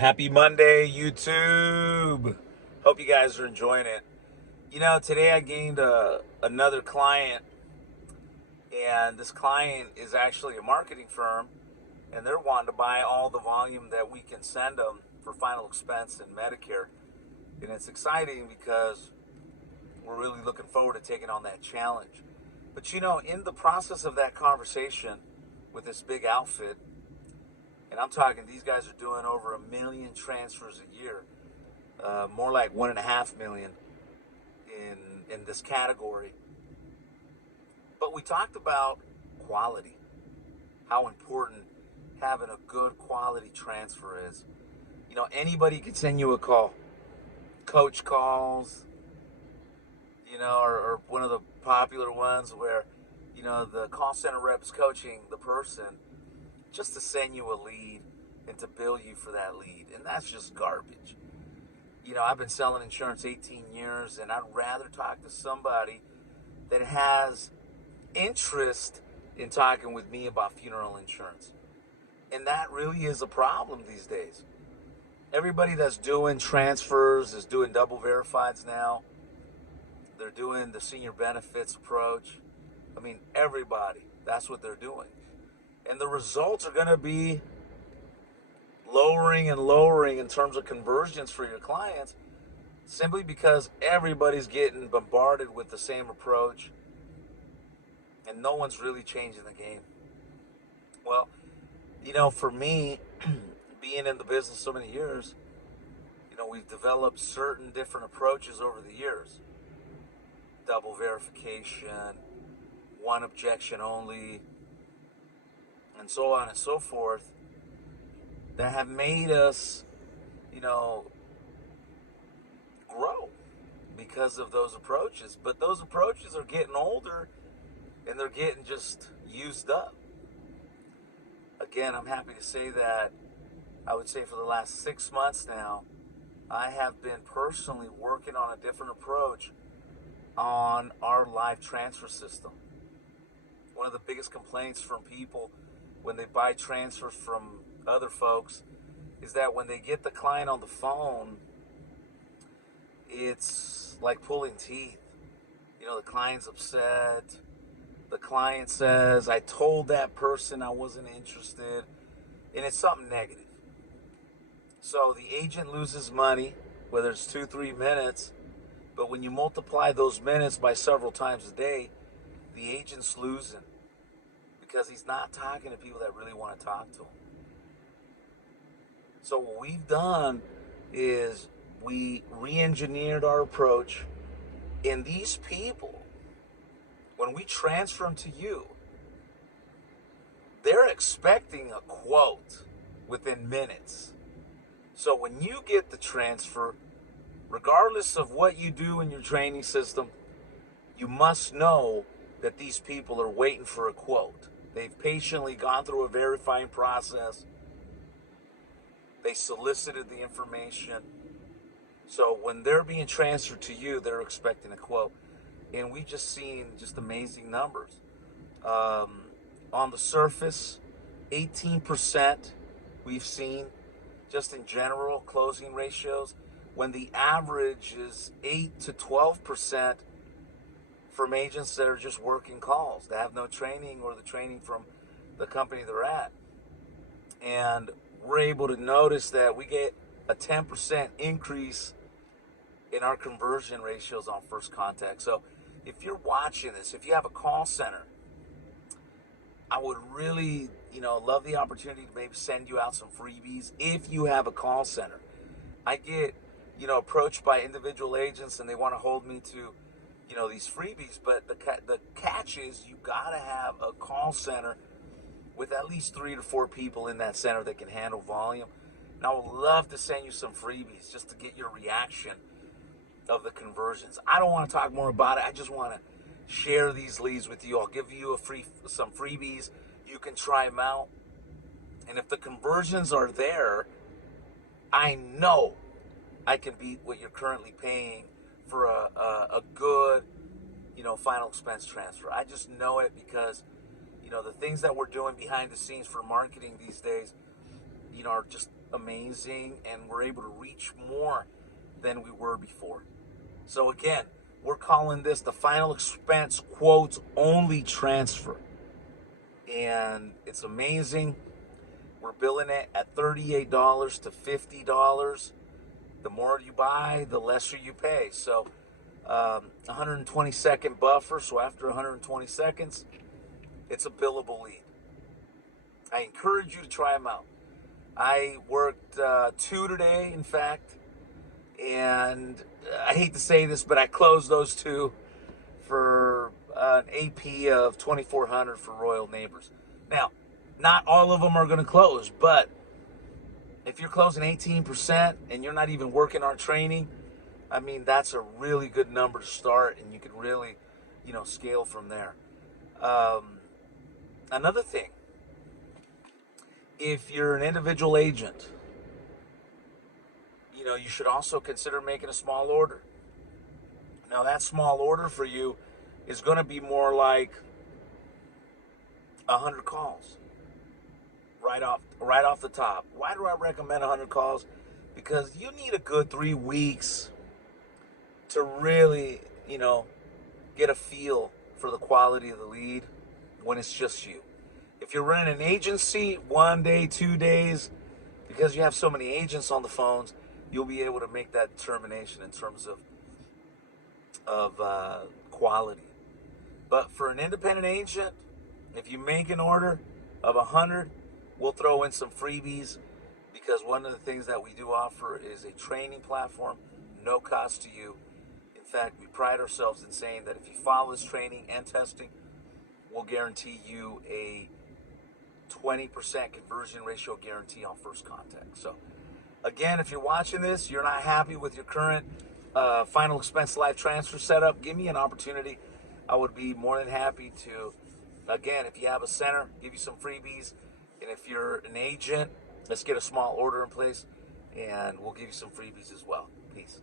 Happy Monday, YouTube. Hope you guys are enjoying it. Today I gained another client, and this client is actually a marketing firm, and they're wanting to buy all the volume that we can send them for final expense and Medicare. And it's exciting because we're really looking forward to taking on that challenge. But in the process of that conversation with this big outfit, and I'm talking, these guys are doing over 1 million transfers a year, more like 1.5 million in this category. But we talked about quality, how important having a good quality transfer is. Anybody can send you a call. Coach calls, or one of the popular ones where, the call center rep is coaching the person just to send you a lead and to bill you for that lead. And that's just garbage. I've been selling insurance 18 years, and I'd rather talk to somebody that has interest in talking with me about funeral insurance. And that really is a problem these days. Everybody that's doing transfers is doing double verifieds now. They're doing the senior benefits approach. I mean, everybody, that's what they're doing. And the results are going to be lowering and lowering in terms of conversions for your clients, simply because everybody's getting bombarded with the same approach, and no one's really changing the game. Well, for me, being in the business so many years, we've developed certain different approaches over the years. Double verification, one objection only, and so on and so forth, that have made us, grow because of those approaches. But those approaches are getting older, and they're getting just used up. Again, I'm happy to say that I would say for the last 6 months now, I have been personally working on a different approach on our live transfer system. One of the biggest complaints from people when they buy transfers from other folks is that when they get the client on the phone, it's like pulling teeth. The client's upset. The client says, I told that person I wasn't interested, and it's something negative. So the agent loses money, whether it's 2-3 minutes, but when you multiply those minutes by several times a day, the agent's losing because he's not talking to people that really want to talk to him. So what we've done is we re-engineered our approach, and these people, when we transfer them to you, they're expecting a quote within minutes. So when you get the transfer, regardless of what you do in your training system, you must know that these people are waiting for a quote. They've patiently gone through a verifying process. They solicited the information. So when they're being transferred to you, they're expecting a quote. And we've just seen just amazing numbers. On the surface, 18% we've seen just in general closing ratios, when the average is 8 to 12% from agents that are just working calls, that have no training or the training from the company they're at. And we're able to notice that we get a 10% increase in our conversion ratios on first contact. So if you're watching this, if you have a call center, I would really, love the opportunity to maybe send you out some freebies if you have a call center. I get, approached by individual agents, and they want to hold me to, these freebies. But the catch is you got to have a call center with at least 3 to 4 people in that center that can handle volume. And I would love to send you some freebies just to get your reaction of the conversions. I don't want to talk more about it. I just want to share these leads with you. I'll give you some freebies. You can try them out. And if the conversions are there, I know I can beat what you're currently paying for a good, final expense transfer. I just know it because, the things that we're doing behind the scenes for marketing these days, are just amazing, and we're able to reach more than we were before. So again, we're calling this the final expense quotes only transfer. And it's amazing. We're billing it at $38 to $50. The more you buy, the lesser you pay. So 120-second buffer. So after 120 seconds, it's a billable lead. I encourage you to try them out. I worked 2 today, in fact, and I hate to say this, but I closed those 2 for an AP of 2,400 for Royal Neighbors. Now, not all of them are going to close, but if you're closing 18% and you're not even working on training, I mean, that's a really good number to start, and you can really, scale from there. Another thing, if you're an individual agent, you should also consider making a small order. Now, that small order for you is going to be more like 100 calls right off the top. Why do I recommend 100 calls? Because you need a good 3 weeks to really, get a feel for the quality of the lead when it's just you. If you're running an agency, 1 day, 2 days, because you have so many agents on the phones, you'll be able to make that determination in terms of quality. But for an independent agent, if you make an order of 100, we'll throw in some freebies, because one of the things that we do offer is a training platform, no cost to you. In fact, we pride ourselves in saying that if you follow this training and testing, we'll guarantee you a 20% conversion ratio guarantee on first contact. So again, if you're watching this, you're not happy with your current final expense live transfer setup, give me an opportunity. I would be more than happy to, again, if you have a center, give you some freebies. And if you're an agent, let's get a small order in place, and we'll give you some freebies as well. Peace.